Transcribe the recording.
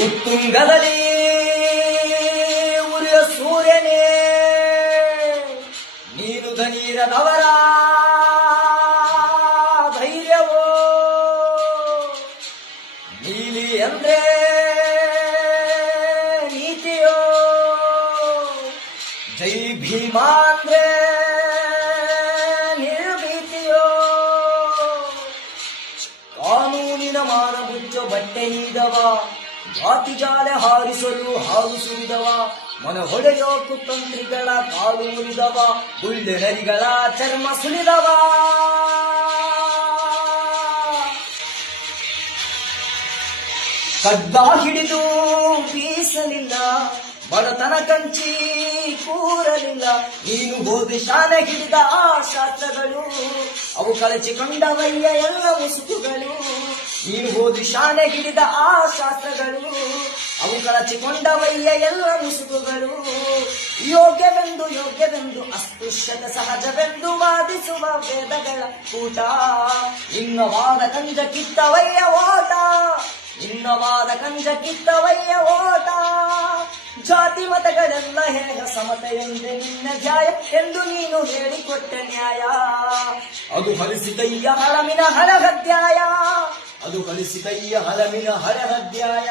ಉತ್ತುಂಗದಲ್ಲಿ ಉರಿಯ ಸೂರ್ಯನೇ ನೀನು ಧನೀರನವರ ಧೈರ್ಯವೋ ನೀಲಿ ಅಂದ್ರೆ ನೀತಿಯೋ ಜೈ ಭೀಮಾ ಅಂದ್ರೆ ನಿರ್ಭೀತಿಯೋ ಕಾನೂನಿನ ಮಾನ ಮುಚ್ಚೋ ಬಟ್ಟೆ ನೀದವ ಜಾತಿ ಜಾಲೆ ಹಾರಿಸಲು ಹಾಲು ಸುರಿದವ ಮನ ಹೊಡೆಯೋ ಕುತಂತ್ರಿಗಳ ಕಾಲು ಮುರಿದವ ಗುಳ್ಳೆನರಿಗಳ ಚರ್ಮ ಸುಲಿದವ ಕಡ್ಗ ಹಿಡಿದು ಬೀಸಲಿಲ್ಲ ಬಡತನ ಕಂಚಿ ಕೂರಲಿಲ್ಲ ನೀನು ಓದಿ ಶಾಲೆ ಹಿಡಿದ ಆ ಶಾಸ್ತ್ರಗಳು ಅವು ಕಳಚಿಕೊಂಡವಯ್ಯ ಎಲ್ಲ ಮುಸುಕುಗಳು ನೀನು ಓದಿ ಶಾಲೆ ಹಿಡಿದ ಆ ಶಾಸ್ತ್ರಗಳು ಅವು ಕಳಚಿಕೊಂಡವಯ್ಯ ಎಲ್ಲ ಮುಸುಕುಗಳು ಯೋಗ್ಯವೆಂದು ಅಸ್ಪೃಶ್ಯತೆ ಸಹಜವೆಂದು ವಾದಿಸುವ ವೇದಗಳ ಕೂಟ ಇನ್ನವಾದ ಕಂಜ ಕಿತ್ತವಯ್ಯ ಓಟ ಇನ್ನವಾದ ಕಂಜ ಕಿತ್ತವಯ್ಯ ಓಟ ಜಾತಿ ಮತಗಳೆಲ್ಲ ಹೇಗ ಸಮತೆ ಎಂದೆ ನಿನ್ನ ಧ್ಯಾಯ ಎಂದು ನೀನು ಹೇಳಿಕೊಟ್ಟೆ ನ್ಯಾಯ ಅದು ಹರಿಸಿದಯ್ಯ ಹಳಮಿನ ಹಳಹದ್ಯಾಯ ಅದು ಹರಿಸಿದಯ್ಯ ಹಳಮಿನ ಹಳಹದ್ಯಾಯ